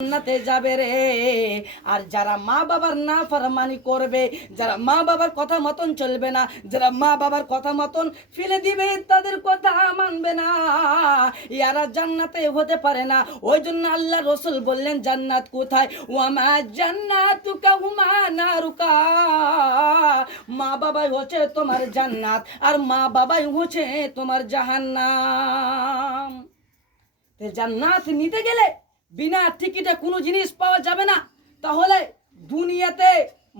জান্নাতে যাবে রে। আর যারা মা বাবার নাফরমানি করবে, যারা মা বাবার কথা মতন চলবে না, যারা মা বাবার কথা মতন ফেলে দিবে, তাদের কথা মানবে না, ইয়ারা জান্নাতে হতে পারে না। ওই জন্য আল্লাহ রসুল বললেন জান্নাত কোথায়? ওয়ামা জান্নাতুকা হুমা নারুকা। মা বাবাই হচ্ছে তোমার জান্নাত, আর মা বাবাই হচ্ছে তোমার জাহান্নাম। জান্নাত নিতে গেলে বিনা টিকিটে কোনো জিনিস পাওয়া যাবে না। তাহলে দুনিয়াতে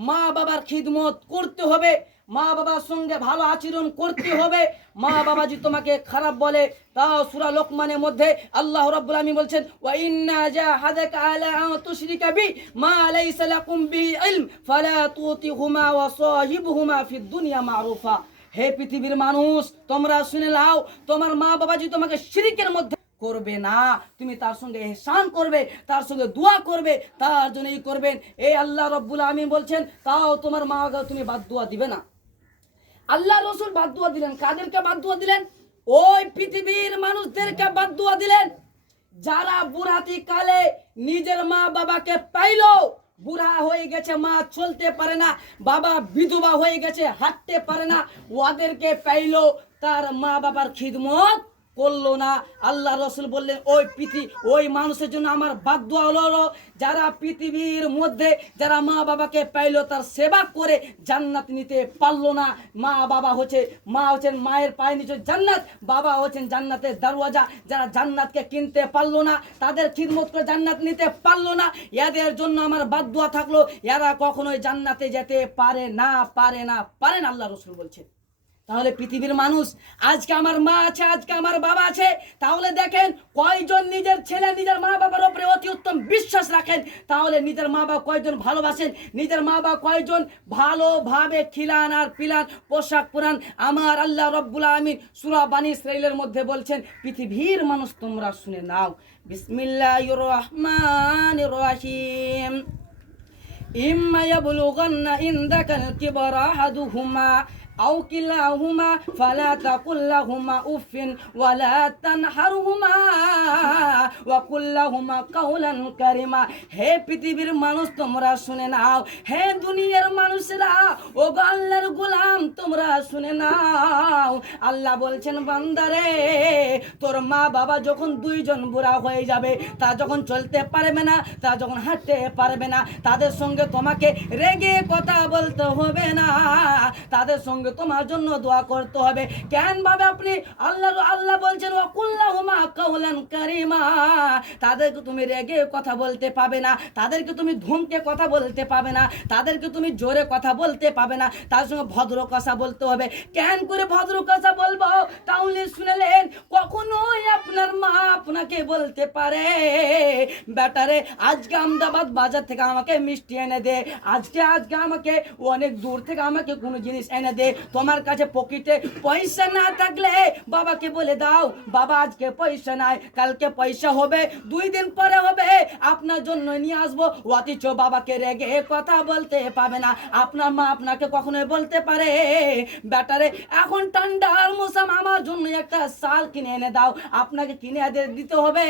মা বাবার খিদমত করতে হবে, মা বাবার সঙ্গে ভালো আচরণ করতে হবে। মা বাবা যদি তোমাকে খারাপ বলে, তাও সূরা লোকমানের মধ্যে আল্লাহ রাব্বুল আলামিন বলছেন, ওয়া ইন্না জাহাদাকা আলা আন তুশরিকা বি মা লাইসা লাকুম বিহি ইলম ফালা তুতিহুমা ওয়া সাহিবহুমা ফিদ দুনিয়া মারুফা। হে পৃথিবীর মানুষ, তোমরা শুনে নাও, তোমার মা বাবা যদি তোমাকে শিরকের মধ্যে করবে না, তুমি তার সঙ্গে ইহসান করবে, তার সঙ্গে দোয়া করবে, তার জন্যই করবেন। এই আল্লাহ রাব্বুল আমিন বলছেন, তাও তোমার মা বাবা তুমি বাদ দোয়া দিবে না। আল্লাহ রসুল বাদ দোয়া দিলেন, কাদেরকে বাদ দোয়া দিলেন? ওই পৃথিবীর মানুষদেরকে বাদ দোয়া দিলেন যারা বুড়াতি কালে নিজের মা বাবাকে পাইলো, বুড়া হয়ে গেছে, মা চলতে পারে না, বাবা বিধবা হয়ে গেছে, হাঁটতে পারে না, ওদেরকে পাইলো, তার মা বাবার খিদমত করলো না। আল্লাহ রসুল বললেন ওই মানুষের জন্য আমার বাদ দোয়া হলো, যারা পৃথিবীর মধ্যে যারা মা বাবাকে পাইলো, তার সেবা করে জান্নাত নিতে পারলো না। মা হচ্ছেন মায়ের পায়ে নিচে জান্নাত, বাবা হচ্ছেন জান্নাতের দরওয়াজা। যারা জান্নাতকে কিনতে পারলো না, তাদের খিদমত করে জান্নাত নিতে পারলো না, এদের জন্য আমার বাদ দোয়া থাকলো, এরা কখনোই জান্নাতে যেতে পারে না। আল্লাহ রসুল বলছেন। তাহলে পৃথিবীর মানুষ, আজকে আমার মা আছে, আজকে আমার বাবা আছে, তাহলে দেখেন কয়জন নিজের ছেলে নিজের মা বাবার উপরে অতি উত্তম বিশ্বাস রাখেন? তাহলে নিজের মা বাবা কয়জন ভালোবাসেন? নিজের মা বাবা কয়জন ভালোভাবে খিলান আর পিলান, পোশাক পুরান? আমার আল্লাহ রব্বুল আলামিন সূরা বানী ইসরাঈলের মধ্যে বলছেন, পৃথিবীর মানুষ তোমরা শুনে নাও, বিসমিল্লাহির রহমানির রহিম। ইম্মা ইয়াবলুগান্না ইনদাকাল কিবরা আহাদুহুমা আও কিলাহুমা ফালা তাকুল লাহুমা উফিন ওয়ালা তানহারহুমা ওয়া কুল লাহুমা কাওলান কারীমা। হে পৃথিবীর মানুষ তোমরা শুনে নাও, হে দুনিয়ার মানুষেরা, ও আল্লাহর গোলাম তোমরা শুনে নাও। আল্লাহ বলছেন, বান্দারে, তোর মা বাবা যখন দুইজন বুড়া হয়ে যাবে, তা যখন চলতে পারবে না, তা যখন হাঁটতে পারবে না, তাদের সঙ্গে তোমাকে রেগে কথা বলতে হবে না, তাদের সঙ্গে তোমার জন্য দোয়া করতে হবে। কেন ভাবে আপনি আল্লাহ বলছেন ওয়াকুল্লাহুমা কাওলান কারীমা, তাদেরকে তুমি রেগে কথা বলতে পাবে না, তাদেরকে তুমি ধমকে কথা বলতে পাবে না, তাদেরকে তুমি জোরে কথা বলতে পাবে না, তার সঙ্গে ভদ্র কথা বলতে হবে। কেন করে ভদ্র কথা বলবো? তাহলে শুনলেন, কখনোই আপনার মা আপনাকে বলতে পারে, বেটারে আজকে আহমেদাবাদ বাজার থেকে আমাকে মিষ্টি এনে দে, আজকে আমাকে অনেক দূর থেকে আমাকে কোনো জিনিস এনে দে। তোমার কাছে পকেটে পয়সা না থাকলে বাবাকে বলে দাও, বাবা আজকে পয়সা নাই, কালকে পয়সা হবে, 2 দিন পরে হবে, আপনার জন্য নিয়ে আসবো। অথচ বাবাকে রেগে কথা বলতে পাবে না। আপনার মা আপনাকে কখনোই বলতে পারে, বেটারে এখন ঠান্ডার মৌসুম, আমার জন্য একটা শাল কিনে এনে দাও, আপনাকে কিনে দিতে হবে,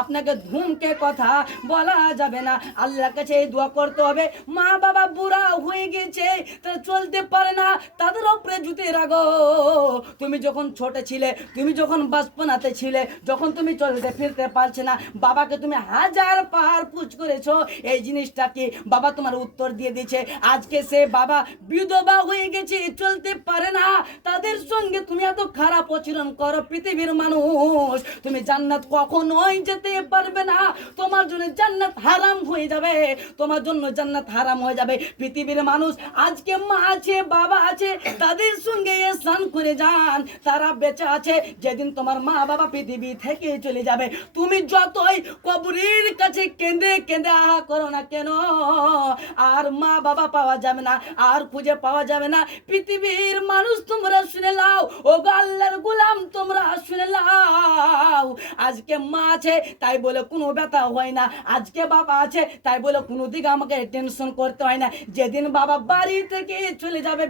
আপনাকে ধুমকে কথা বলা যাবে না। আল্লাহর কাছে এই দোয়া করতে হবে। মা বাবা বুড়া হয়ে গেছে, তারা চলতে পারে না, তাদের উপরে জুতে রাখো। তুমি যখন ছোট ছিলে, তুমি যখন বাচপনাতে ছিলে, যখন তুমি চলতে ফিরতে পারছে না, বাবাকে তুমি 1000 বার পুছ করেছো, এই জিনিসটা কি বাবা তোমার উত্তর দিয়ে দিয়েছে। আজকে সে বাবা বিধবা হয়ে গেছে, চলতে পারে না, তাদের সঙ্গে তুমি এত খারাপ আচরণ করো। পৃথিবীর মানুষ, তুমি জান্নাত কখনোই যেতে পারবে না, তোমার জন্য জান্নাত হারাম হয়ে যাবে, তোমার জন্য জান্নাত হারাম হয়ে যাবে। পৃথিবীর মানুষ, আজকে মা আছে, বাবা আছে, তাদের সঙ্গে ইহসান করে যান, তারা বেঁচে আছে। যেদিন তোমার মা বাবা পৃথিবী থেকে চলে যাবে, তুমি যতই কবরের কাছে কেঁদে কেঁদে আহা করো না কেন, আর মা বাবা পাওয়া যাবে না, আর খুঁজে পাওয়া যাবে না। পৃথিবীর মানুষ তোমরা শুনে নাও, ও আল্লাহর গোলাম তোমরা শুনে নাও, আজকে মা আছে তাই বলে কোনো ব্যথা হয় না, আজকে বাবা আছে তাই বলে কোনো দিকে আমাকে টেনশন করতে হয় না। যেদিন বাবা বাড়ি থেকে চলে যাবে,